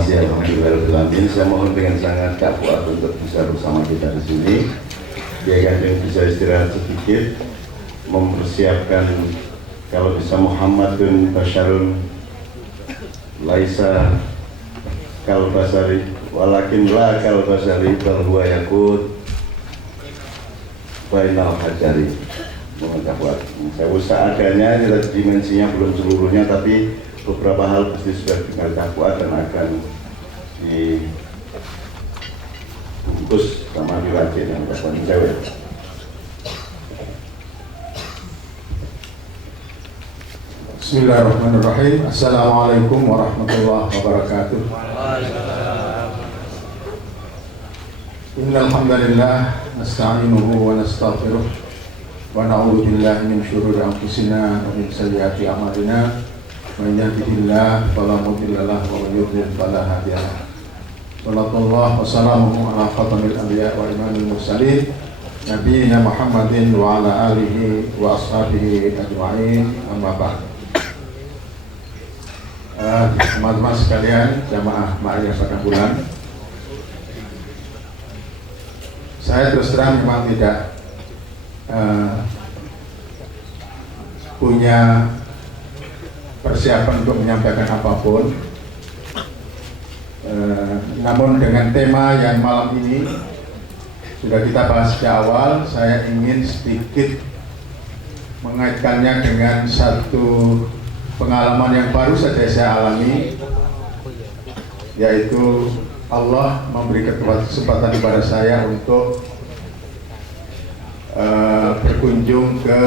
masih alhamdulillah. Saya mohon dengan sangat Kak Fuad untuk bisa bersama kita di sini. Dia yang bisa istirahat sedikit, mempersiapkan kalau bisa Muhammadun Basyarun Laisa Kalbasari walakin la kalbasari bal huwa yakut bainal hajari. Mohon Kak Fuad. Saya usaha adanya, dimensinya belum seluruhnya, tapi beberapa hal pasti sudah tinggal Kak Fuad dan akan dibungkus sama diracik dan kapan cewek. Bismillahirrahmanirrahim. Assalamualaikum warahmatullahi wabarakatuh. Innal hamdalillah nasta'inuhu wa nastaghfiruh wa na'udzu billahi min shururi anfusina wa min sayyiati a'malina. Man yahdihillahu fala mudilla lahu wa man yudlil fala hadiya lahu. Sallallahu wa sallamu ala khatamil anbiya wa imamil mursalin nabiyina Muhammadin wa ala alihi wa ashabihi ajma'in. Amma ba'd. Teman-teman sekalian, jamaah Ma'arif pada bulan, saya terus terang memang tidak punya persiapan untuk menyampaikan apapun, namun dengan tema yang malam ini sudah kita bahas sejak awal, saya ingin sedikit mengaitkannya dengan satu pengalaman yang baru saja saya alami, yaitu Allah memberi kesempatan kepada saya untuk berkunjung ke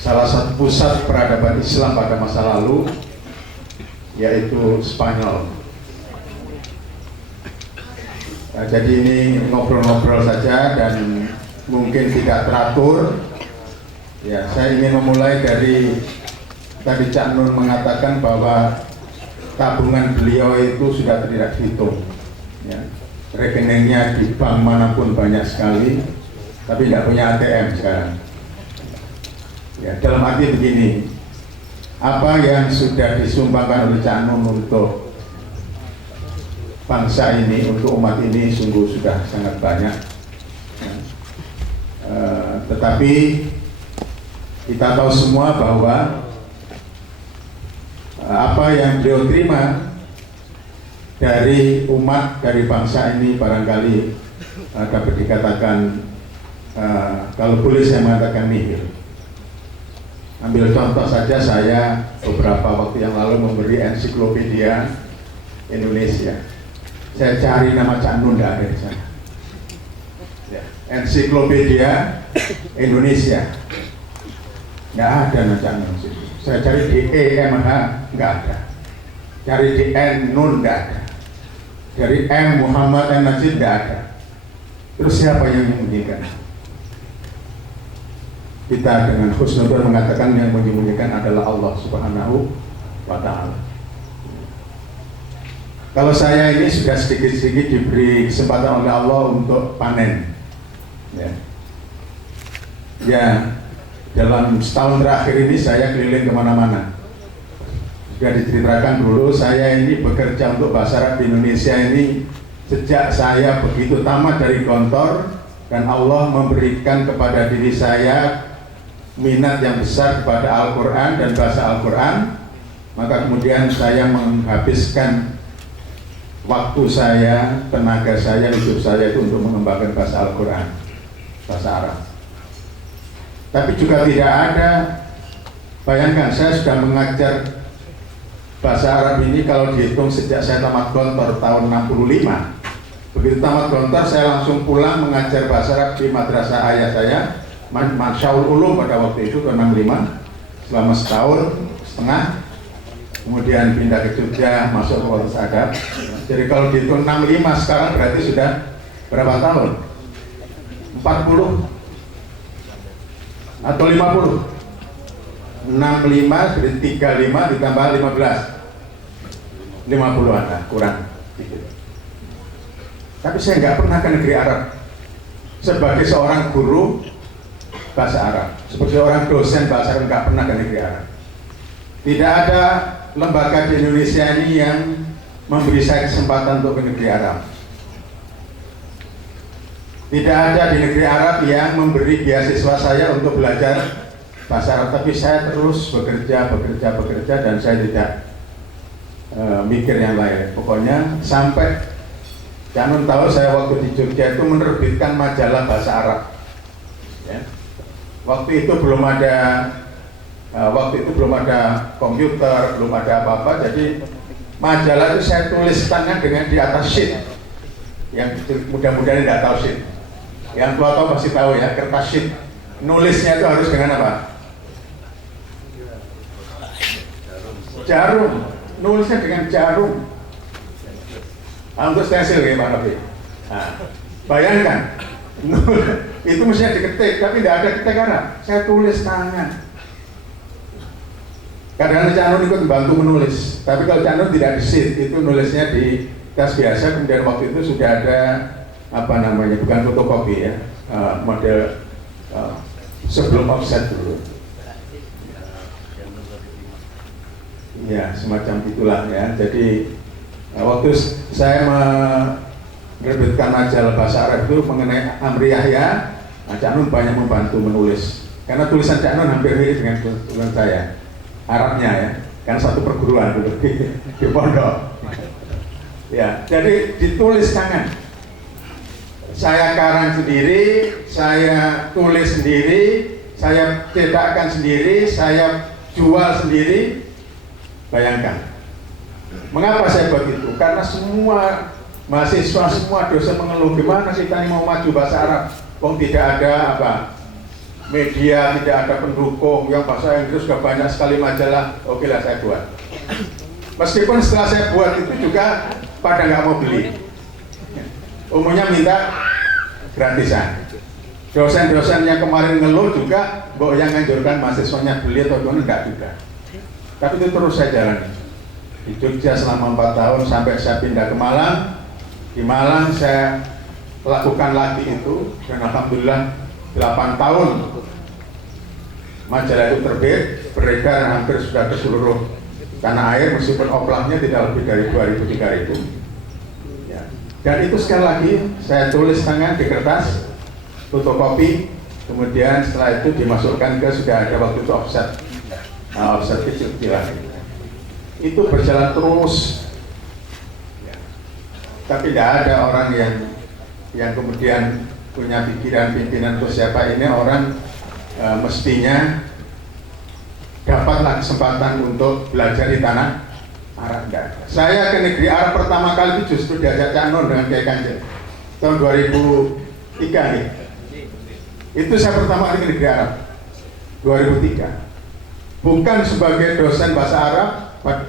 salah satu pusat peradaban Islam pada masa lalu, yaitu Spanyol. Nah, jadi ini ngobrol-ngobrol saja dan mungkin tidak teratur. Ya, saya ingin memulai dari tadi Cak Nun mengatakan bahwa tabungan beliau itu sudah tidak dihitung, ya. Rekeningnya di bank manapun banyak sekali, tapi tidak punya ATM sekarang. Ya, dalam arti begini, apa yang sudah disumbangkan oleh Cak Nun untuk bangsa ini, untuk umat ini sungguh sudah sangat banyak. Tetapi kita tahu semua bahwa apa yang beliau terima dari umat, dari bangsa ini barangkali dapat dikatakan, kalau boleh saya mengatakan nihil. Ambil contoh saja, saya beberapa waktu yang lalu memberi ensiklopedia Indonesia. Saya cari nama Cak Nun, tidak ada di sana. Ya, ensiklopedia Indonesia, nggak ada nama Cak Nun. Saya cari di EMH, nggak ada. Cari di N Nun, nggak ada. Dari M Muhammad N Najib, nggak ada. Terus siapa yang menyembunyikan? Kita dengan husnuzon mengatakan yang menyembunyikan adalah Allah Subhanahu wa Ta'ala. Kalau saya ini sudah sedikit-sedikit diberi kesempatan oleh Allah untuk panen, ya, dalam setahun terakhir ini saya keliling kemana-mana. Sudah diceritakan dulu, saya ini bekerja untuk Bahasa Arab di Indonesia ini sejak saya begitu tamat dari Gontor, dan Allah memberikan kepada diri saya minat yang besar kepada Al-Quran dan bahasa Al-Quran. Maka kemudian saya menghabiskan waktu saya, tenaga saya, hidup saya itu untuk mengembangkan bahasa Al-Quran, bahasa Arab. Tapi juga tidak ada, bayangkan saya sudah mengajar bahasa Arab ini kalau dihitung sejak saya tamat Gontor tahun 65. Begitu tamat Gontor saya langsung pulang mengajar bahasa Arab di madrasah ayah saya, Masyaul Ulum pada waktu itu tahun 65, selama setahun setengah. Kemudian pindah ke Jogja, masuk ke Fakultas Adab. Jadi kalau dihitung 65 sekarang berarti sudah berapa tahun? 40 atau 50? 65 dari 35 ditambah 15, 50-an lah, kurang dikit. Tapi saya nggak pernah ke negeri Arab sebagai seorang guru bahasa Arab, sebagai seorang dosen bahasa Arab, nggak pernah ke negeri Arab. Tidak ada lembaga di Indonesia ini yang memberi saya kesempatan untuk ke negeri Arab. Tidak ada di negeri Arab yang memberi beasiswa saya untuk belajar bahasa Arab, tapi saya terus bekerja, dan saya tidak mikir yang lain. Pokoknya sampai Cak Nun tahu saya waktu di Jogja itu menerbitkan majalah bahasa Arab. Ya. Waktu itu belum ada komputer, belum ada apa-apa, jadi majalah itu saya tulis tangan dengan di atas sheet. Yang mudah-mudahan tidak tahu sheet. Yang tua tahu pasti tahu ya, kertas sheet. Nulisnya itu harus dengan apa? Jarum. Nulisnya dengan jarum. Untuk stensil ya Pak Nabi. Nah, bayangkan, itu mestinya diketik, tapi tidak ada ketik Arab. Saya tulis tangan. Kadang-kadang Cak Nun ikut membantu menulis, tapi kalau Cak Nun tidak di sheet, itu nulisnya di kertas biasa. Kemudian waktu itu sudah ada apa namanya, bukan fotokopi ya, model sebelum offset dulu. Ya semacam itulah ya. Jadi waktu saya menerbitkan majalah bahasa Arab itu mengenai Amri Yahya, Cak Nun banyak membantu menulis, karena tulisan Cak Nun hampir mirip dengan tulisan saya, Arabnya ya, kan satu perguruan dulu di pondok. Ya, jadi ditulis tangan. Saya karang sendiri, saya tulis sendiri, saya cetakkan sendiri, saya jual sendiri. Bayangkan. Mengapa saya buat itu? Karena semua mahasiswa, semua dosen mengeluh, gimana kita ini mau maju bahasa Arab? Wong tidak ada apa? Media, tidak ada pendukung, yang bahasa Inggris sudah banyak sekali majalah. Oke lah saya buat. Meskipun setelah saya buat itu juga pada nggak mau beli. Umumnya minta gratisan. Dosen-dosen yang kemarin ngeluh juga, mbok yang nganjurkan mahasiswanya beli atau enggak juga. Tapi itu terus saya jalani. Di Jogja selama 4 tahun sampai saya pindah ke Malang. Di Malang saya lakukan lagi itu, dan alhamdulillah 8 tahun majalah itu terbit, beredar hampir sudah ke seluruh tanah air, meskipun oplaknya tidak lebih dari 2.000-3.000 ya. Dan itu sekali lagi saya tulis tangan di kertas, fotokopi, kemudian setelah itu dimasukkan ke, sudah ada waktu itu offset, offset kecil-kecilan. Itu berjalan terus ya. Tapi tidak ada orang yang kemudian punya pikiran pimpinan untuk siapa ini orang mestinya dapatlah kesempatan untuk belajar di tanah Arab. Saya ke negeri Arab pertama kali itu justru diajak Cak Nun dengan Kiai Kanjeng tahun 2003 nih. Itu saya pertama kali ke negeri Arab 2003. Bukan sebagai dosen bahasa Arab,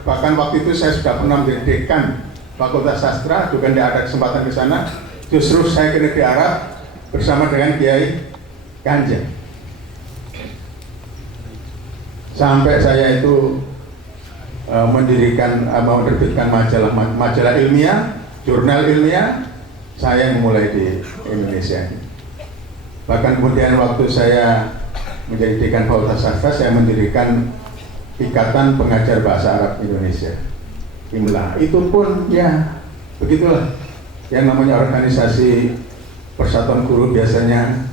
bahkan waktu itu saya sudah pernah menjadi dekan Fakultas Sastra, juga tidak ada kesempatan ke sana. Justru saya ke negeri Arab bersama dengan Kiai Kanjeng. Sampai saya itu menerbitkan majalah ilmiah, jurnal ilmiah, saya memulai di Indonesia. Bahkan kemudian waktu saya menjadi dekan Fakultas Sastra, saya mendirikan Ikatan Pengajar Bahasa Arab Indonesia, IMLA. Itu pun ya begitulah, yang namanya organisasi persatuan guru biasanya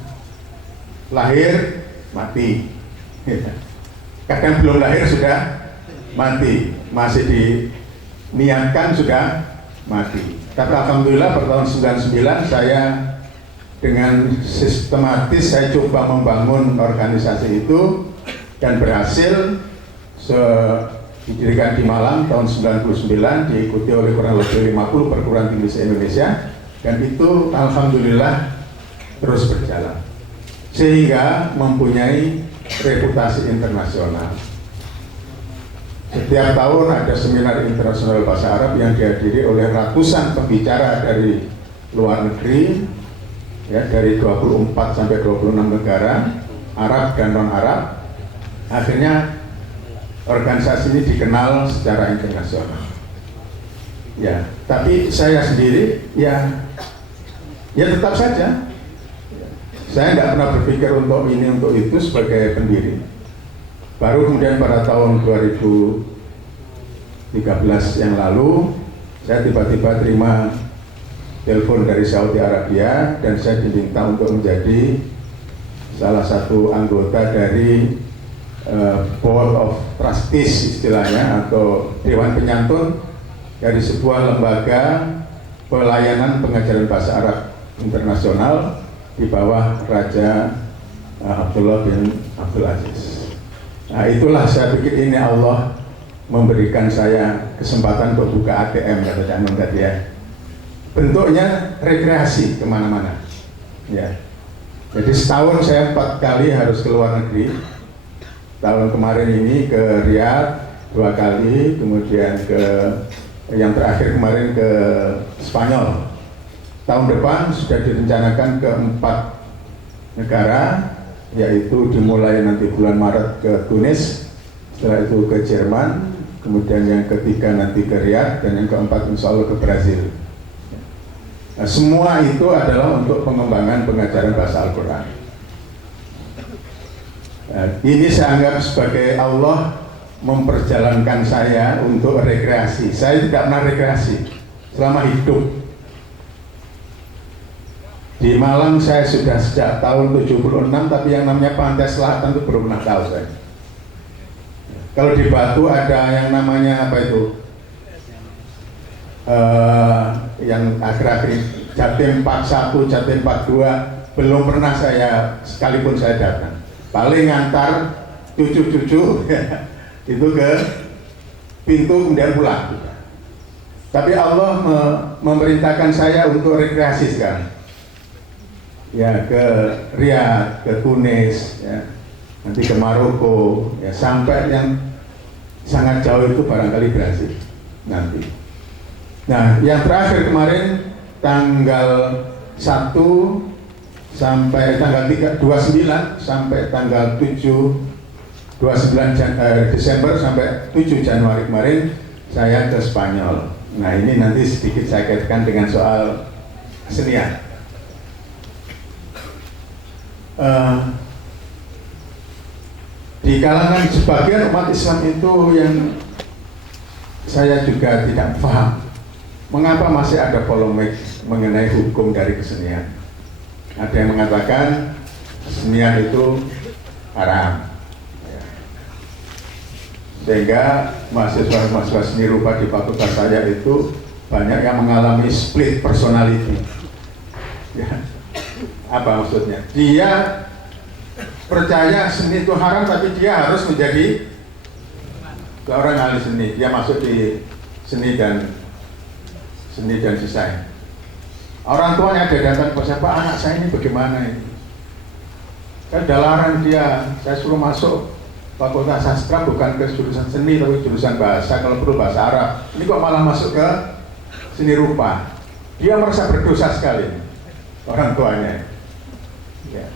lahir mati. Kadang belum lahir sudah mati, masih diniatkan sudah mati. Tapi alhamdulillah pada tahun 99 saya dengan sistematis saya coba membangun organisasi itu dan berhasil. Didirikan di Malang tahun 99, diikuti oleh kurang lebih 50 perguruan tinggi se-Indonesia, dan itu alhamdulillah terus berjalan sehingga mempunyai reputasi internasional. Setiap tahun ada seminar internasional bahasa Arab yang dihadiri oleh ratusan pembicara dari luar negeri, ya, dari 24 sampai 26 negara, Arab dan non-Arab. Akhirnya organisasi ini dikenal secara internasional. Ya, tapi saya sendiri ya tetap saja. Saya tidak pernah berpikir untuk ini untuk itu sebagai pendiri. Baru kemudian pada tahun 2013 yang lalu saya tiba-tiba terima telepon dari Saudi Arabia dan saya diminta untuk menjadi salah satu anggota dari Board of Trustees istilahnya, atau Dewan Penyantun dari sebuah lembaga pelayanan pengajaran bahasa Arab internasional di bawah Raja Abdullah bin Abdul Aziz. Nah, itulah saya pikir ini Allah memberikan saya kesempatan untuk buka ATM, kata Cak Nun tadi ya. Bentuknya rekreasi kemana-mana. Ya. Jadi setahun saya 4 kali harus ke luar negeri. Tahun kemarin ini ke Riyadh 2 kali, kemudian yang terakhir kemarin ke Spanyol. Tahun depan sudah direncanakan ke 4 negara, yaitu dimulai nanti bulan Maret ke Tunis, setelah itu ke Jerman, kemudian yang ketiga nanti ke Riyadh, dan yang keempat insya Allah ke Brazil. Nah, semua itu adalah untuk pengembangan pengajaran bahasa Al-Quran. Nah, ini saya anggap sebagai Allah memperjalankan saya untuk rekreasi. Saya tidak pernah rekreasi selama hidup. Di Malang saya sudah sejak tahun 76, tapi yang namanya Pantai Selatan itu belum pernah tahu saya. Kalau di Batu ada yang namanya apa itu? Yang akhir-akhir Jatim 41, Jatim 42, belum pernah saya, sekalipun saya datang. Paling ngantar cucu-cucu itu ke pintu kemudian pulang. Tapi Allah memerintahkan saya untuk rekreasi sekarang. Ya, ke Riyadh, ke Tunis, ya, nanti ke Maroko, ya, sampai yang sangat jauh itu barangkali Brazil nanti. Nah, yang terakhir kemarin tanggal 1 sampai tanggal 29 sampai tanggal 29 Desember sampai 7 Januari kemarin saya ke Spanyol. Nah, ini nanti sedikit saya kaitkan dengan soal kesenian. Di kalangan sebagian umat Islam itu yang saya juga tidak paham, mengapa masih ada polemik mengenai hukum dari kesenian. Ada yang mengatakan kesenian itu haram, sehingga mahasiswa-mahasiswa seni rupa di fakultas saya itu banyak yang mengalami split personality. Ya. Apa maksudnya? Dia percaya seni itu haram, tapi dia harus menjadi seorang ahli seni. Dia masuk di seni dan desain. Orang tuanya ada datang ke saya, Pak, anak saya ini bagaimana ini? Saya udah larang dia, saya suruh masuk fakultas sastra bukan ke jurusan seni tapi jurusan bahasa, kalau perlu bahasa Arab. Ini kok malah masuk ke seni rupa? Dia merasa berdosa sekali, orang tuanya. Ya.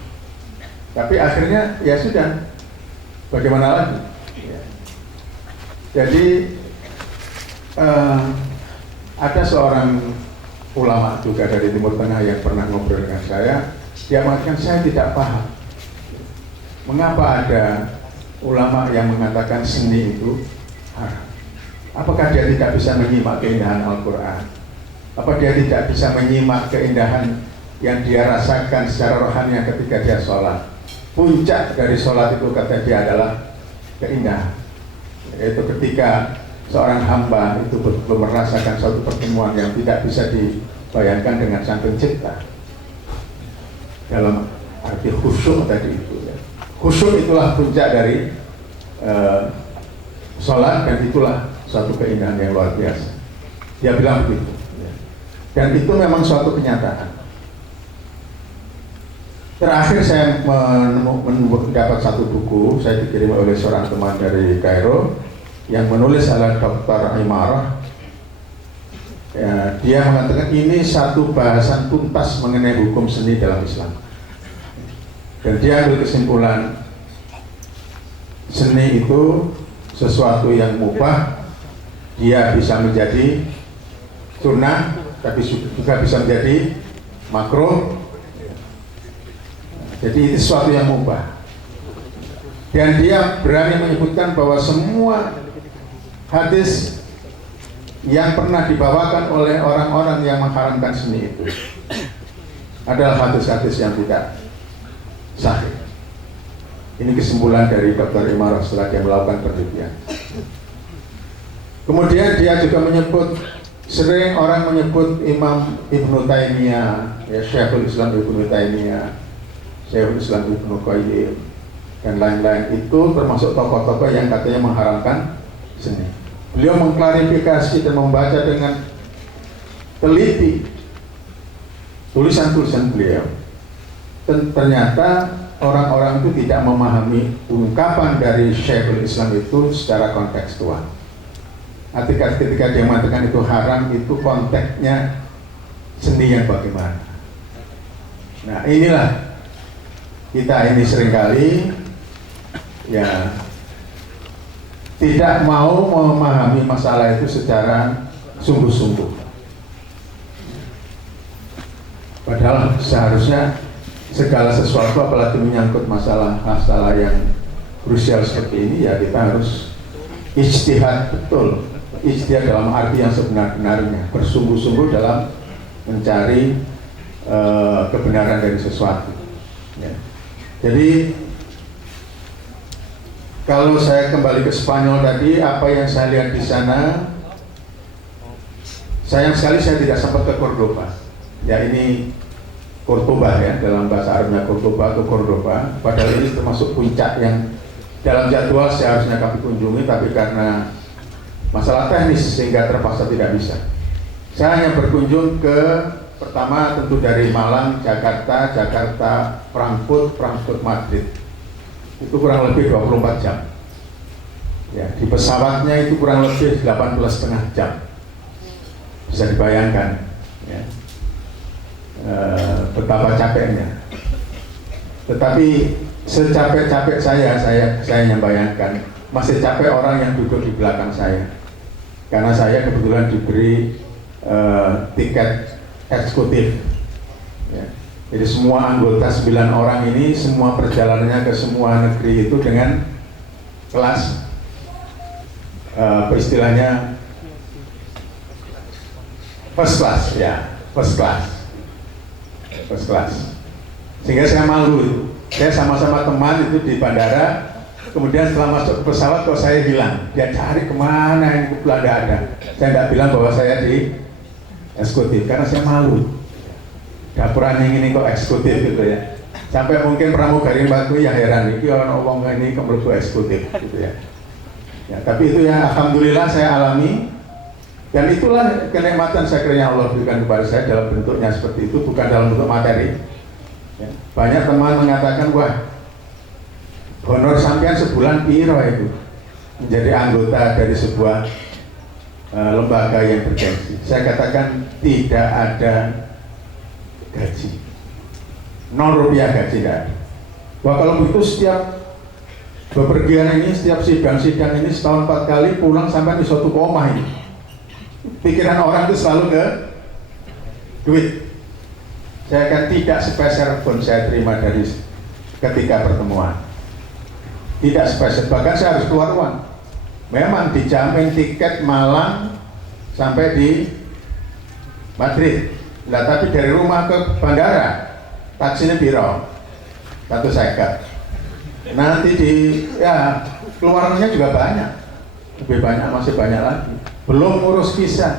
Tapi akhirnya ya sudah, bagaimana lagi? Ya. Jadi ada seorang ulama juga dari Timur Tengah yang pernah ngobrol dengan saya. Dia mengatakan saya tidak paham mengapa ada ulama yang mengatakan seni itu haram. Apakah dia tidak bisa menyimak keindahan Al-Quran? Apa dia tidak bisa menyimak keindahan yang dia rasakan secara rohani ketika dia sholat? Puncak dari sholat itu kata dia adalah keindahan, yaitu ketika seorang hamba itu betul merasakan suatu pertemuan yang tidak bisa dibayangkan dengan Sang Pencipta. Dalam arti khusyuk tadi itu, ya. Khusyuk itulah puncak dari sholat, dan itulah suatu keindahan yang luar biasa. Dia bilang begitu, ya. Dan itu memang suatu kenyataan. Terakhir saya mendapat satu buku, saya dikirim oleh seorang teman dari Kairo yang menulis adalah Dr. Imarah. Ya, dia mengatakan ini satu bahasan tuntas mengenai hukum seni dalam Islam. Dan dia ambil kesimpulan seni itu sesuatu yang mubah, dia bisa menjadi sunnah, tapi juga bisa menjadi makruh. Jadi itu sesuatu yang mubah. Dan dia berani menyebutkan bahwa semua hadis yang pernah dibawakan oleh orang-orang yang mengharamkan seni itu adalah hadis-hadis yang tidak sahih. Ini kesimpulan dari Dr. Imarah setelah dia melakukan penelitian. Kemudian dia juga menyebut, sering orang menyebut Imam Ibnu Taimiyah, ya Syekhul Islam Ibnu Taimiyah, Syekhul Islam Ibnu Qayyim, dan lain-lain, itu termasuk tokoh-tokoh yang katanya mengharamkan seni. Beliau mengklarifikasi dan membaca dengan teliti tulisan-tulisan beliau, dan ternyata orang-orang itu tidak memahami ungkapan dari Syekhul Islam itu secara kontekstual. Ketika dia mengatakan itu haram, itu konteksnya seni yang bagaimana. Nah, inilah kita ini seringkali ya tidak mau memahami masalah itu secara sungguh-sungguh. Padahal seharusnya segala sesuatu, apalagi menyangkut masalah yang krusial seperti ini, ya kita harus ijtihad betul. Ijtihad dalam arti yang sebenar-benarnya, bersungguh-sungguh dalam mencari kebenaran dari sesuatu. Ya. Jadi kalau saya kembali ke Spanyol tadi, apa yang saya lihat di sana, sayang sekali saya tidak sempat ke Cordoba. Ya, ini Cordoba ya, dalam bahasa Arabnya Cordoba atau Cordoba. Padahal ini termasuk puncak yang dalam jadwal seharusnya kami kunjungi, tapi karena masalah teknis sehingga terpaksa tidak bisa. Saya hanya berkunjung ke, pertama tentu dari Malang, Jakarta, Frankfurt, Madrid. Itu kurang lebih 24 jam. Ya, di pesawatnya itu kurang lebih 18,5 jam. Bisa dibayangkan ya. Betapa capeknya. Tetapi secapek-capek saya membayangkan masih capek orang yang duduk di belakang saya, karena saya kebetulan diberi tiket eksekutif ya. Jadi semua anggota 9 orang ini, semua perjalanannya ke semua negeri itu dengan kelas istilahnya first class ya, first class. Sehingga saya malu itu. Saya sama-sama teman itu di bandara, kemudian setelah masuk ke pesawat kok saya hilang. Dia cari kemana, ini kebetulan tidak ada. Saya tidak bilang bahwa saya di eksekutif karena saya malu. Dapuran yang ini kok eksekutif gitu ya. Sampai mungkin pramugari mbakku ya heran, ini orang ini kok mlebu eksekutif gitu ya. Ya, tapi itu ya alhamdulillah saya alami. Dan itulah kenikmatan saya kira yang Allah berikan kepada saya dalam bentuknya seperti itu, bukan dalam bentuk materi. Ya. Banyak teman mengatakan, wah, honor sampean sebulan piro itu menjadi anggota dari sebuah lembaga yang bergengsi. Saya katakan tidak ada gaji, 0 rupiah gaji tidak ada. Wah, kalau begitu setiap bepergian ini, setiap sidang-sidang ini setahun 4 kali pulang sampai di suatu koma ini. Pikiran orang itu selalu ke duit. Saya akan tidak sepeser pun saya terima dari ketika pertemuan. Tidak sepeser, bahkan saya harus keluar uang. Memang dijamin tiket Malang sampai di Madrid. Nah, tapi dari rumah ke bandara taksinya biro 150. Nanti ya keluarnya juga banyak, lebih banyak, masih banyak lagi. Belum ngurus visa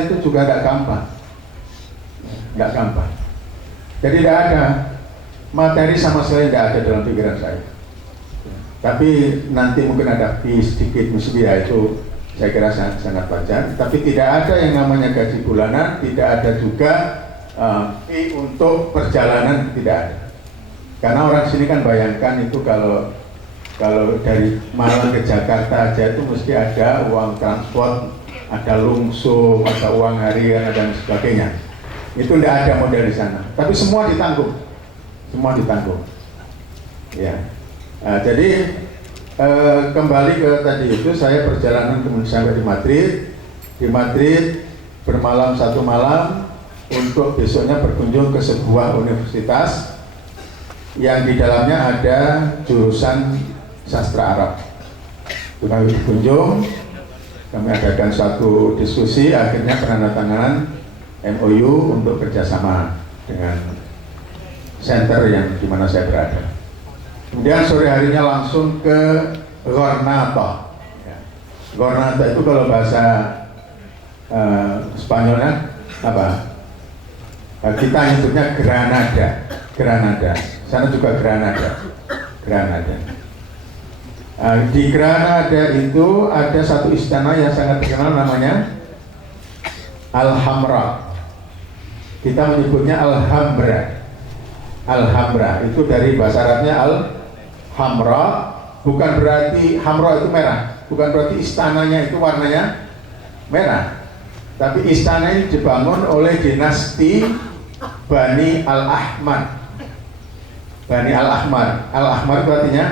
itu juga tidak gampang, Jadi tidak ada materi sama sekali, tidak ada dalam pikiran saya. Tapi nanti mungkin ada fee sedikit, misalnya itu saya kira sangat wajar. Tapi tidak ada yang namanya gaji bulanan, tidak ada juga fee untuk perjalanan, tidak ada. Karena orang sini kan bayangkan itu kalau dari Malang ke Jakarta aja itu mesti ada uang transport, ada lungsuh, ada uang harian dan sebagainya. Itu tidak ada model di sana. Tapi semua ditanggung, Ya. Nah, jadi kembali ke tadi itu, saya perjalanan kemudian sampai di Madrid. Di Madrid bermalam 1 malam untuk besoknya berkunjung ke sebuah universitas yang di dalamnya ada jurusan sastra Arab. Kami berkunjung, kami adakan suatu diskusi, akhirnya penandatanganan MOU untuk kerjasama dengan center yang di mana saya berada. Kemudian sore harinya langsung ke Gornata. Ya. Gornata itu kalau bahasa Spanyolnya apa? Kita nyebutnya Granada. Granada. Sana juga Granada. Granada. Di Granada itu ada satu istana yang sangat terkenal, namanya Alhambra. Kita menyebutnya Alhambra. Alhambra itu dari bahasa Arabnya Al-Hamra, bukan berarti Hamra itu merah, bukan berarti istananya itu warnanya merah, tapi istana ini dibangun oleh dinasti Bani Al-Ahmar. Bani Al-Ahmar. Al-Ahmar itu artinya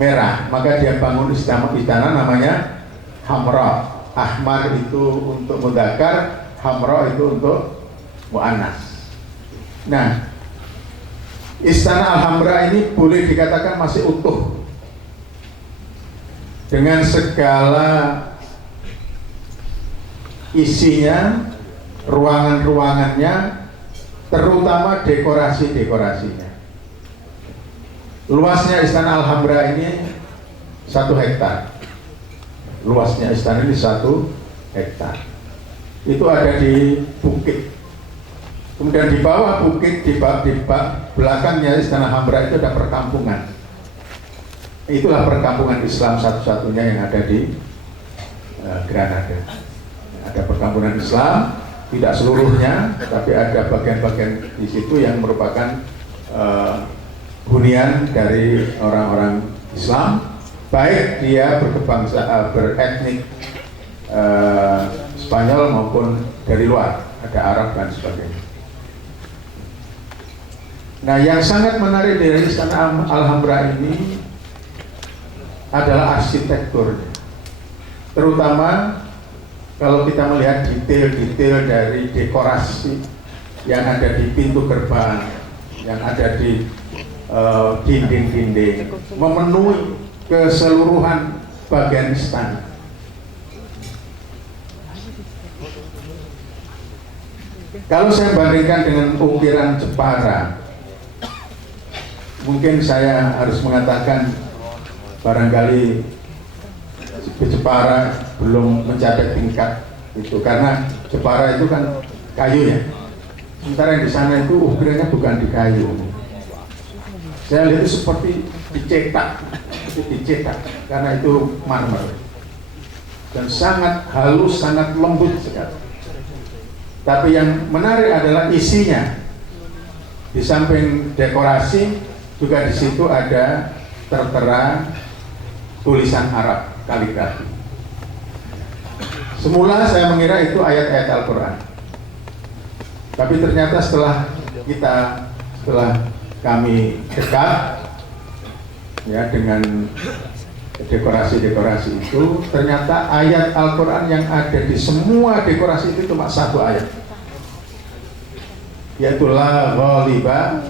merah, maka dia bangun istana namanya Hamra. Ahmar itu untuk mudzakkar, Hamra itu untuk muannas. Nah, istana Alhambra ini boleh dikatakan masih utuh dengan segala isinya, ruangan-ruangannya, terutama dekorasi-dekorasinya. Luasnya istana Alhambra ini 1 hektar. Luasnya istana ini 1 hektar. Itu ada di bukit. Kemudian di bawah bukit, di belakangnya istana Alhambra itu ada perkampungan. Itulah perkampungan Islam satu-satunya yang ada di Granada. Ada perkampungan Islam, tidak seluruhnya, tapi ada bagian-bagian di situ yang merupakan hunian dari orang-orang Islam, baik dia berbangsa beretnik Spanyol maupun dari luar, ada Arab dan sebagainya. Nah, yang sangat menarik dari istana Alhambra ini adalah arsitekturnya, terutama kalau kita melihat detail-detail dari dekorasi yang ada di pintu gerbang, yang ada di dinding-dinding, memenuhi keseluruhan bagian istana. Kalau saya bandingkan dengan ukiran Jepara, mungkin saya harus mengatakan barangkali Jepara belum mencapai tingkat itu, karena Jepara itu kan kayu ya, sementara yang di sana itu ukirannya bukan di kayu. Saya lihat itu seperti dicetak, karena itu marmer dan sangat halus, sangat lembut sekali. Tapi yang menarik adalah isinya. Di samping dekorasi, juga di situ ada tertera tulisan Arab, kaligrafi. Semula saya mengira itu ayat-ayat Al-Quran, tapi ternyata setelah kami dekat ya dengan dekorasi-dekorasi itu, ternyata ayat Al-Quran yang ada di semua dekorasi itu cuma 1 ayat, yaitu la ghaliba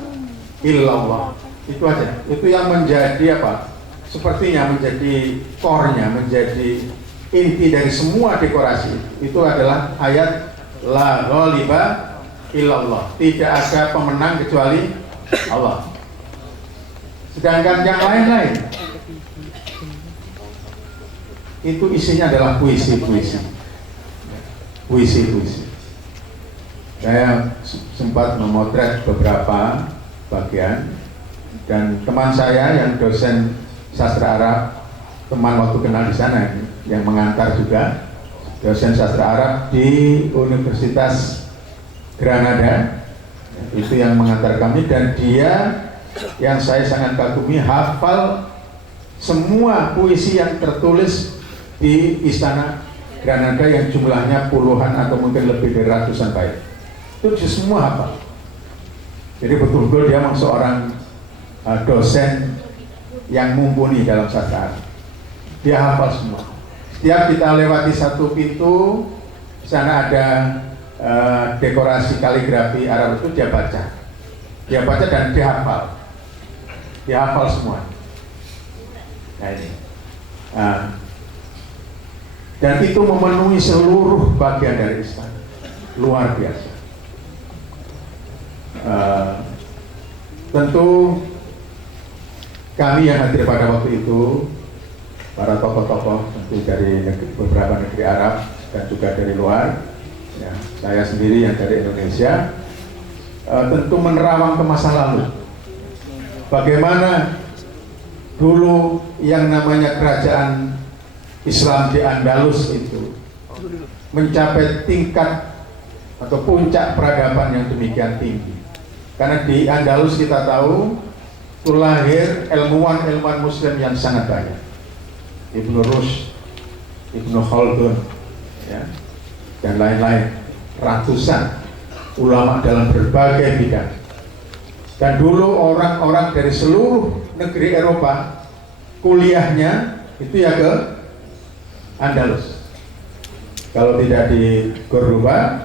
illallah. Itu aja, itu yang menjadi apa? Sepertinya menjadi core-nya, menjadi inti dari semua dekorasi. Itu adalah ayat la ghaliba illallah. Tidak ada pemenang kecuali Allah. Sedangkan yang lain-lain itu isinya adalah puisi-puisi. Saya sempat memotret beberapa bagian, dan teman saya yang dosen sastra Arab, teman waktu kenal di sana, yang mengantar juga, dosen sastra Arab di Universitas Granada, itu yang mengantar kami, dan dia yang saya sangat kagumi hafal semua puisi yang tertulis di istana Granada yang jumlahnya puluhan atau mungkin lebih dari ratusan bait. Itu dia semua hafal. Jadi betul-betul dia seorang dosen yang mumpuni dalam sastra. Dia hafal semua. Setiap kita lewati satu pintu, di sana ada dekorasi kaligrafi Arab, itu dia baca dan dia hafal semua. Nah ini. dan itu memenuhi seluruh bagian dari istana, luar biasa. Tentu kami yang hadir pada waktu itu, para tokoh-tokoh tentu dari beberapa negeri Arab dan juga dari luar, ya, saya sendiri yang dari Indonesia, tentu menerawang ke masa lalu. Bagaimana dulu yang namanya kerajaan Islam di Andalus itu mencapai tingkat atau puncak peradaban yang demikian tinggi. Karena di Andalus kita tahu itu lahir ilmuwan Muslim yang sangat banyak. Ibnu Rushd, Ibnu Khaldun, ya, dan lain-lain, ratusan ulama dalam berbagai bidang. Dan dulu orang-orang dari seluruh negeri Eropa kuliahnya itu ya ke Andalus. Kalau tidak di Cordoba,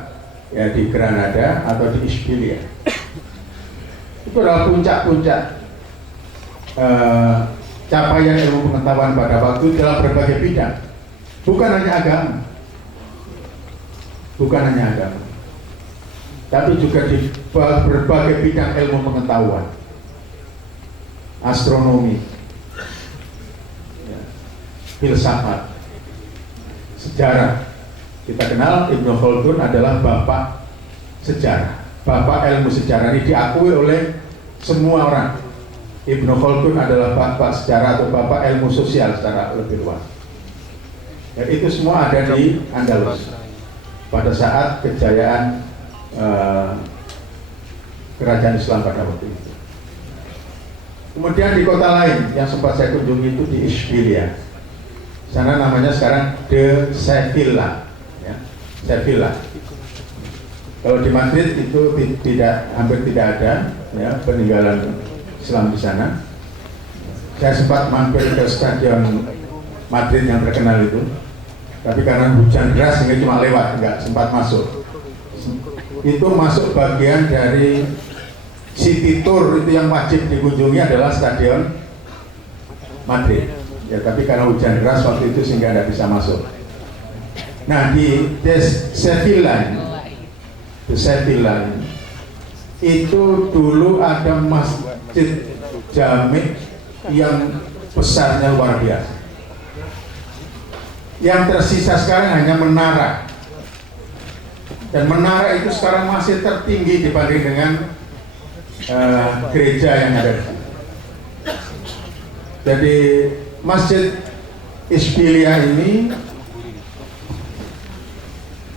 ya di Granada atau di Isbilia. Itu adalah puncak-puncak capaian ilmu pengetahuan pada waktu dalam berbagai bidang. Bukan hanya agama, tapi juga di berbagai bidang ilmu pengetahuan, astronomi, ya, filsafat, sejarah. Kita kenal Ibnu Khaldun adalah bapak sejarah, bapak ilmu sejarah. Ini diakui oleh semua orang. Ibnu Khaldun adalah bapak sejarah atau bapak ilmu sosial secara lebih luas. Dan itu semua ada di Andalus pada saat kejayaan kerajaan Islam pada waktu itu. Kemudian di kota lain yang sempat saya kunjungi itu di Isbilia. Sana namanya sekarang de Sevilla, ya, Sevilla. Kalau di Madrid itu hampir tidak ada, ya, peninggalan Islam di sana. Saya sempat mampir ke stadion Madrid yang terkenal itu, tapi karena hujan deras sehingga cuma lewat, nggak sempat masuk. Itu masuk bagian dari city tour, itu yang wajib dikunjungi adalah stadion Madrid. Ya, tapi karena hujan deras waktu itu sehingga tidak bisa masuk. Nah, di Sevilla itu dulu ada masjid jami yang besarnya luar biasa. Yang tersisa sekarang hanya menara. Dan menara itu sekarang masih tertinggi dibanding dengan gereja yang ada di sini. Jadi Masjid Isbilia ini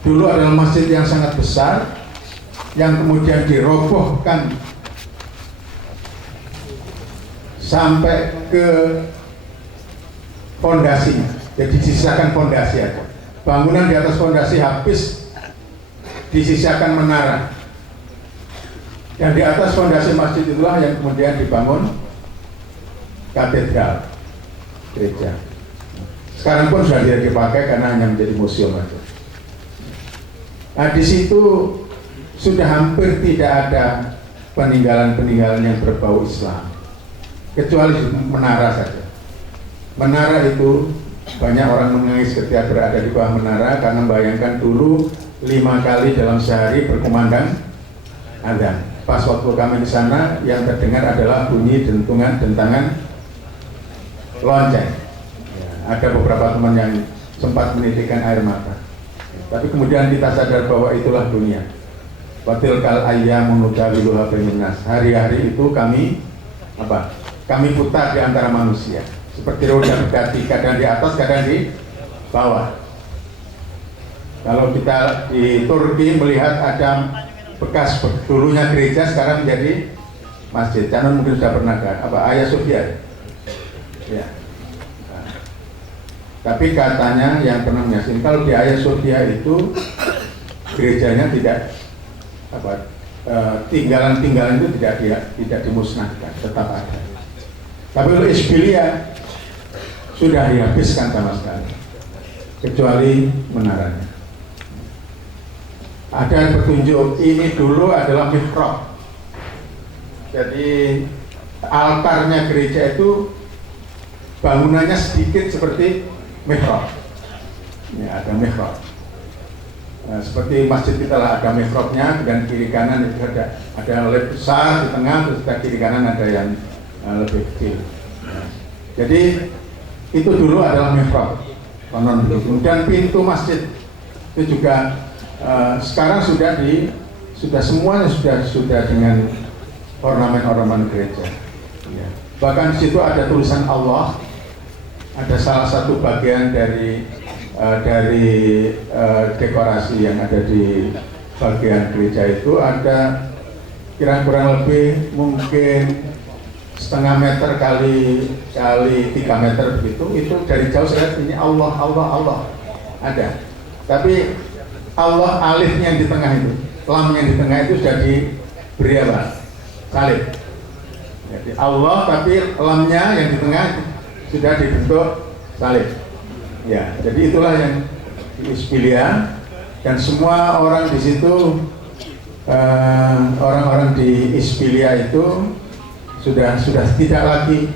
dulu adalah masjid yang sangat besar, yang kemudian dirobohkan sampai ke fondasinya. Jadi disisakan fondasi aja. Bangunan di atas fondasi habis, disisakan menara. Dan di atas fondasi masjid itulah yang kemudian dibangun katedral, gereja. Sekarang pun sudah tidak dipakai karena hanya menjadi museum saja. Nah, di situ sudah hampir tidak ada peninggalan-peninggalan yang berbau Islam, kecuali menara saja. Menara itu banyak orang menangis ketika berada di bawah menara karena membayangkan dulu 5 kali dalam sehari berkumandang azan. Pas waktu kami di sana yang terdengar adalah bunyi dentangan lonceng. Ya, ada beberapa teman yang sempat menitikkan air mata. Tapi kemudian kita sadar bahwa itulah dunia. Watil kal ayyamu nudawiluha bainan nas. Hari-hari itu kami putar di antara manusia. Seperti roda berganti, kadang di atas, kadang di bawah. Kalau kita di Turki melihat ada bekas dulunya gereja sekarang menjadi masjid. Canon mungkin sudah pernah kan? Hagia Sophia. Ya. Nah, tapi katanya yang pernah menyaksikan kalau di Hagia Sophia itu gerejanya tidak tinggalan-tinggalan itu tidak dimusnahkan, tetap ada. Tapi untuk Isbilia sudah dihabiskan sama sekali, kecuali menaranya. Ada petunjuk ini dulu adalah mihrab. Jadi altarnya gereja itu bangunannya sedikit seperti mihrab. ya, ada mihrab. Nah, seperti masjid kita lah, ada mihrabnya dan kiri kanan itu ada yang lebih besar di tengah, terus kiri kanan ada yang lebih kecil. Nah, jadi itu dulu adalah mihrab, konon begitu. Dan pintu masjid itu juga sekarang sudah semuanya sudah dengan ornamen-ornamen gereja. Ya. Bahkan di situ ada tulisan Allah, ada salah satu bagian dari dekorasi yang ada di bagian gereja itu ada kira-kira lebih mungkin setengah meter kali 3 meter begitu. Itu dari jauh saya lihat ini Allah ada. Tapi Allah alifnya yang di tengah itu, lam yang di tengah itu sudah diberi apa? Salib. Jadi Allah tapi lamnya yang di tengah sudah dibentuk salib. Ya, jadi itulah yang di Isbilia, dan semua orang di situ, orang-orang di Isbilia itu sudah tidak lagi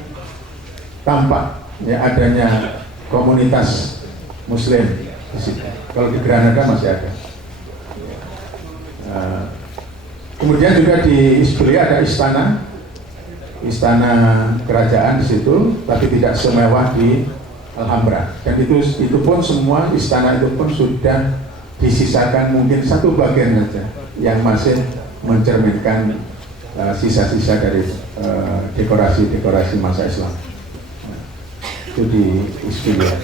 tampak ya adanya komunitas Muslim di situ. Kalau di Granada masih ada. Kemudian juga di Isbilia ada istana kerajaan di situ, tapi tidak semewah di Alhambra. Dan itu pun semua istana itu pun sudah disisakan mungkin satu bagian saja yang masih mencerminkan sisa-sisa dari dekorasi masa Islam. Itu di Isbilia.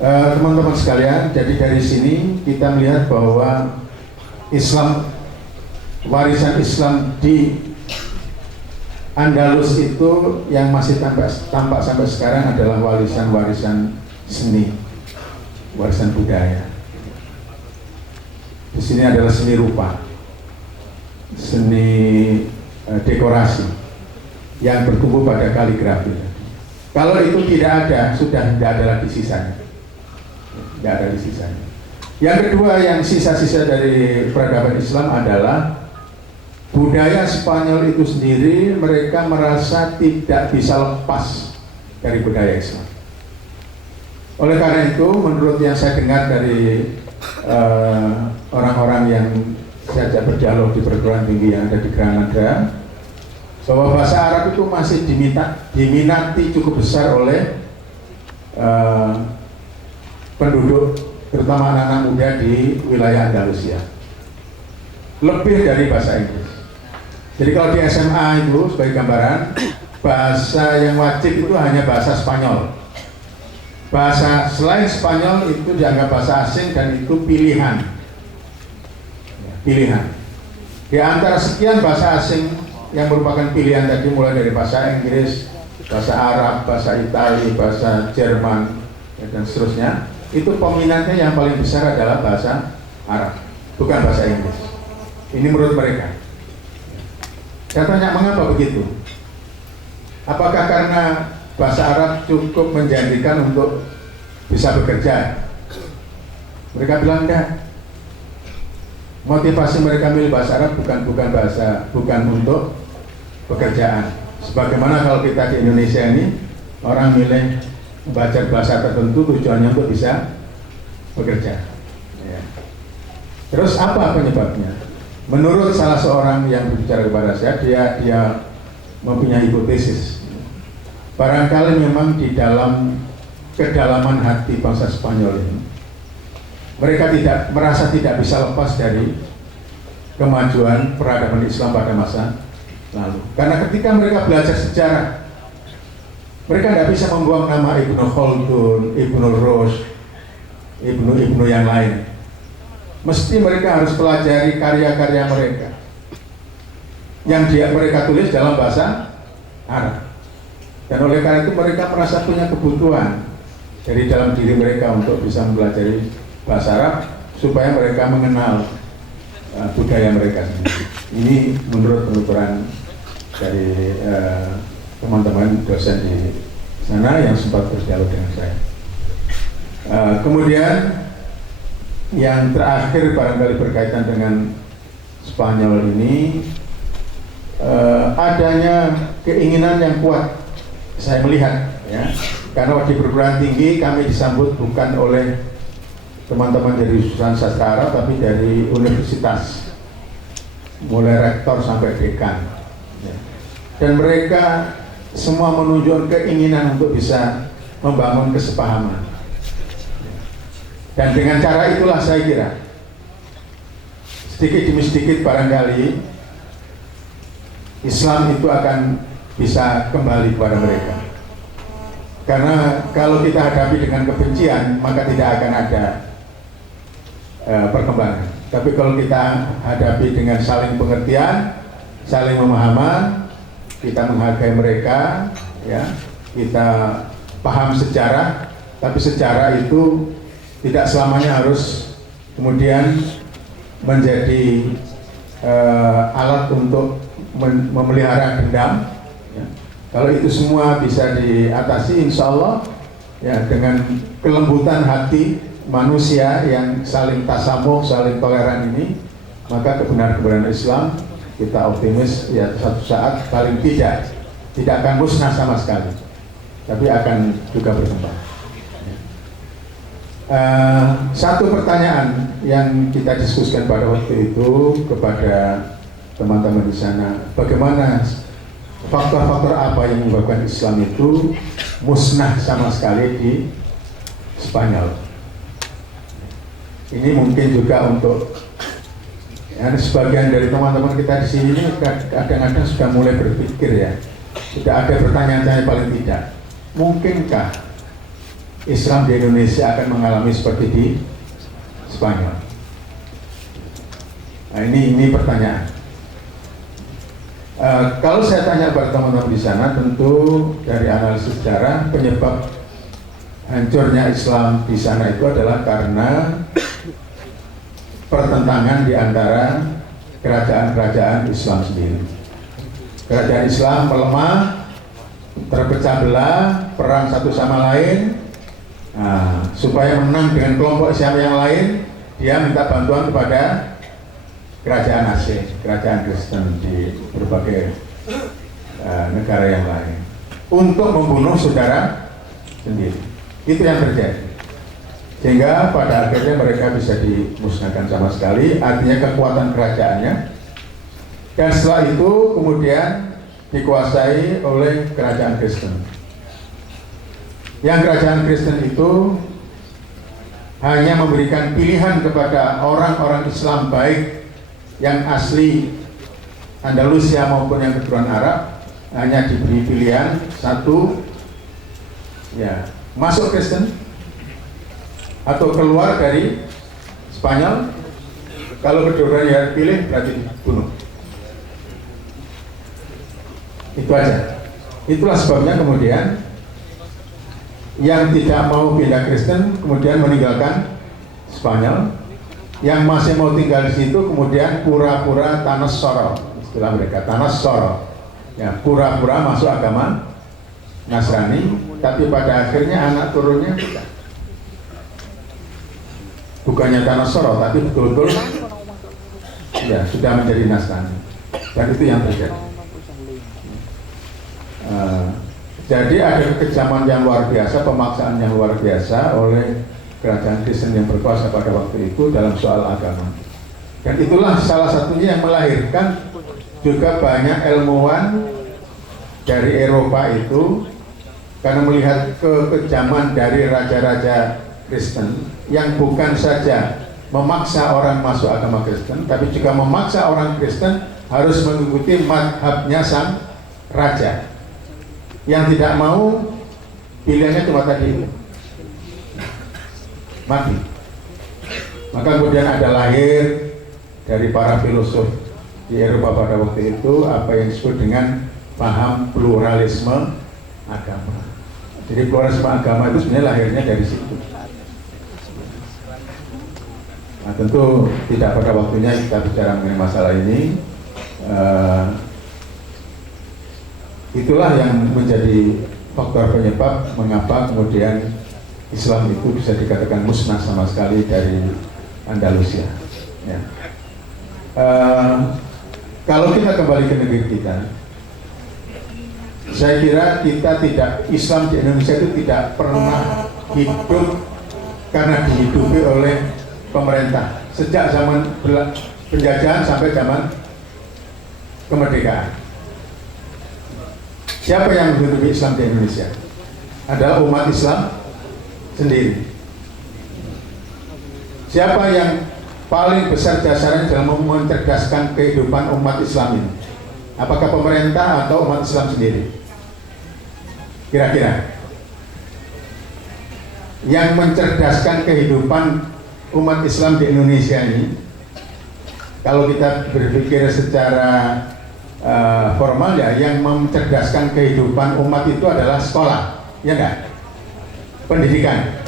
Teman-teman sekalian, jadi dari sini kita melihat bahwa Islam, warisan Islam di Andalus itu yang masih tampak sampai sekarang adalah warisan seni, warisan budaya. Di sini adalah seni rupa, seni dekorasi yang bertumbuh pada kaligrafi. Kalau itu tidak ada, sudah tidak ada lagi sisanya. Tidak ada lagi sisanya. Yang kedua, yang sisa-sisa dari peradaban Islam adalah budaya Spanyol itu sendiri. Mereka merasa tidak bisa lepas dari budaya Islam. Oleh karena itu, menurut yang saya dengar dari orang-orang yang saya ajak berdialog di perguruan tinggi yang ada di Granada, bahwa bahasa Arab itu masih diminati cukup besar oleh penduduk, terutama anak-anak muda di wilayah Andalusia, lebih dari bahasa Inggris. Jadi kalau di SMA itu sebagai gambaran, bahasa yang wajib itu hanya bahasa Spanyol. Bahasa selain Spanyol itu dianggap bahasa asing dan itu pilihan. Di antara sekian bahasa asing yang merupakan pilihan tadi, mulai dari bahasa Inggris, bahasa Arab, bahasa Itali, bahasa Jerman, dan seterusnya, itu peminatnya yang paling besar adalah bahasa Arab, bukan bahasa Inggris. Ini menurut mereka. Saya tanya, mengapa begitu? Apakah karena bahasa Arab cukup menjanjikan untuk bisa bekerja? Mereka bilang enggak. Motivasi mereka milih bahasa Arab bukan untuk pekerjaan. Sebagaimana kalau kita di Indonesia ini, orang milih membaca bahasa tertentu tujuannya untuk bisa bekerja. Ya. Terus apa penyebabnya? Menurut salah seorang yang berbicara kepada saya, dia mempunyai hipotesis. Barangkali memang di dalam kedalaman hati bangsa Spanyol ini, mereka merasa tidak bisa lepas dari kemajuan peradaban Islam pada masa lalu. Karena ketika mereka belajar sejarah, mereka tidak bisa membuang nama Ibnu Khaldun, Ibnu Rushd, Ibnu yang lain. Mesti mereka harus pelajari karya-karya mereka yang mereka tulis dalam bahasa Arab. Dan oleh karena itu mereka merasa punya kebutuhan dari dalam diri mereka untuk bisa mempelajari bahasa Arab supaya mereka mengenal budaya mereka sendiri. Ini menurut penuturan dari teman-teman dosen di sana yang sempat berdialog dengan saya. Kemudian yang terakhir barangkali berkaitan dengan Spanyol ini, adanya keinginan yang kuat, saya melihat ya, Karena di perguruan tinggi kami disambut bukan oleh teman-teman dari jurusan sastra Arab, tapi dari universitas, mulai rektor sampai dekan. Dan mereka semua menunjukkan keinginan untuk bisa membangun kesepahaman. Dan dengan cara itulah saya kira sedikit demi sedikit barangkali Islam itu akan bisa kembali kepada mereka. Karena kalau kita hadapi dengan kebencian, maka tidak akan ada perkembangan. Tapi kalau kita hadapi dengan saling pengertian, saling pemahaman, kita menghargai mereka, ya, kita paham sejarah, tapi sejarah itu tidak selamanya harus kemudian menjadi alat untuk memelihara dendam. Ya. Kalau itu semua bisa diatasi, insya Allah, ya, dengan kelembutan hati manusia yang saling tasamuh, saling toleran ini, maka kebenaran Islam kita optimis ya suatu saat paling tidak akan musnah sama sekali, tapi akan juga berkembang. Satu pertanyaan yang kita diskusikan pada waktu itu kepada teman-teman di sana, bagaimana faktor-faktor apa yang menyebabkan Islam itu musnah sama sekali di Spanyol. Ini mungkin juga untuk sebagian dari teman-teman kita di sini kadang-kadang sudah mulai berpikir, ya, sudah ada pertanyaan-pertanyaan paling tidak, mungkinkah Islam di Indonesia akan mengalami seperti di Spanyol? Nah, ini pertanyaan. Kalau saya tanya kepada teman-teman di sana, tentu dari analisis sejarah penyebab hancurnya Islam di sana itu adalah karena pertentangan di antara kerajaan-kerajaan Islam sendiri. Kerajaan Islam melemah, terpecah belah, perang satu sama lain. Supaya menang dengan kelompok Islam yang lain, dia minta bantuan kepada kerajaan asing, kerajaan Kristen di berbagai negara yang lain untuk membunuh saudara sendiri. Itu yang terjadi. Sehingga pada akhirnya mereka bisa dimusnahkan sama sekali, artinya kekuatan kerajaannya. Dan setelah itu kemudian dikuasai oleh kerajaan Kristen. Yang kerajaan Kristen itu hanya memberikan pilihan kepada orang-orang Islam baik yang asli Andalusia maupun yang keturunan Arab, hanya diberi pilihan satu, ya, masuk Kristen atau keluar dari Spanyol. Kalau kedua yang pilih berarti dibunuh. Itu aja. Itulah sebabnya kemudian yang tidak mau pindah Kristen kemudian meninggalkan Spanyol, yang masih mau tinggal di situ kemudian pura-pura Tanassoro, istilah mereka Tanassoro, ya, pura-pura masuk agama Nasrani, tapi pada akhirnya anak turunnya bukannya Tanassoro, tapi betul-betul ya sudah menjadi Nasrani, dan itu yang terjadi. Jadi ada kekejaman yang luar biasa, pemaksaan yang luar biasa oleh kerajaan Kristen yang berkuasa pada waktu itu dalam soal agama. Dan itulah salah satunya yang melahirkan juga banyak ilmuwan dari Eropa itu, karena melihat kekejaman dari raja-raja Kristen yang bukan saja memaksa orang masuk agama Kristen, tapi juga memaksa orang Kristen harus mengikuti madhabnya sang raja. Yang tidak mau, pilihannya cuma tadi itu, mati. Maka kemudian ada lahir dari para filosof di Eropa pada waktu itu apa yang disebut dengan paham pluralisme agama. Jadi pluralisme agama itu sebenarnya lahirnya dari situ. Nah, tentu tidak pada waktunya kita bicara mengenai masalah ini. Itulah yang menjadi faktor penyebab mengapa kemudian Islam itu bisa dikatakan musnah sama sekali dari Andalusia. Ya. Kalau kita kembali ke negeri kita, saya kira Islam di Indonesia itu tidak pernah hidup karena dihidupi oleh pemerintah sejak zaman penjajahan sampai zaman kemerdekaan. Siapa yang menghidupi Islam di Indonesia? Adalah umat Islam sendiri. Siapa yang paling besar dasarnya dalam mencerdaskan kehidupan umat Islam ini? Apakah pemerintah atau umat Islam sendiri? Kira-kira yang mencerdaskan kehidupan umat Islam di Indonesia ini, kalau kita berpikir secara formal ya, yang mencerdaskan kehidupan umat itu adalah sekolah, ya enggak? Pendidikan.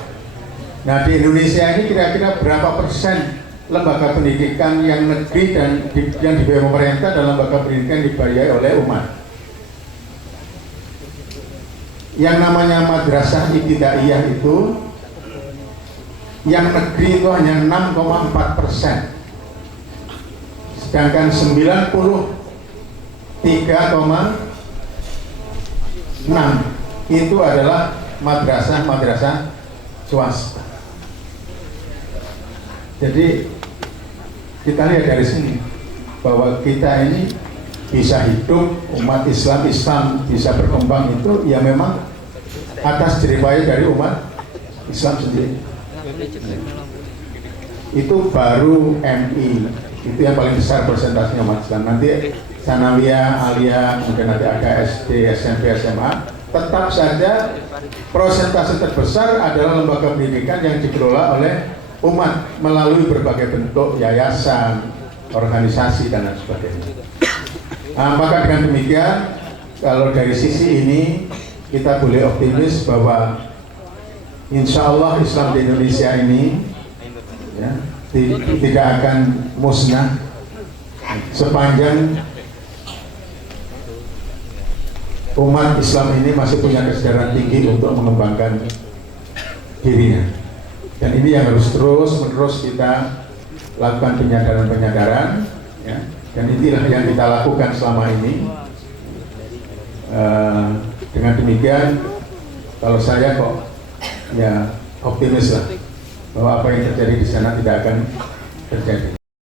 Nah, di Indonesia ini kira-kira berapa persen lembaga pendidikan yang negeri dan yang dibiayai pemerintah dan lembaga pendidikan dibiayai oleh umat? Yang namanya madrasah ibtidaiyah itu yang negeri itu hanya 6,4%, sedangkan 93,6 itu adalah madrasah swasta. Jadi kita lihat dari sini bahwa kita ini bisa hidup, umat Islam bisa berkembang itu ya memang atas jeripaya dari umat Islam sendiri. Itu baru MI, itu yang paling besar persentasenya umat Islam. Nanti Sanawiyah, Aliyah, kemudian nanti ada SD, SMP, SMA. Tetap saja persentase terbesar adalah lembaga pendidikan yang dikelola oleh umat melalui berbagai bentuk yayasan, organisasi, dan lain sebagainya. Maka dengan demikian, kalau dari sisi ini kita boleh optimis bahwa insya Allah Islam di Indonesia ini ya, tidak akan musnah sepanjang umat Islam ini masih punya kesadaran tinggi untuk mengembangkan dirinya. Dan ini yang harus terus-menerus kita lakukan penyadaran-penyadaran, ya. Dan inilah yang kita lakukan selama ini. Dengan demikian, kalau saya kok ya optimis lah bahwa apa yang terjadi di sana tidak akan terjadi.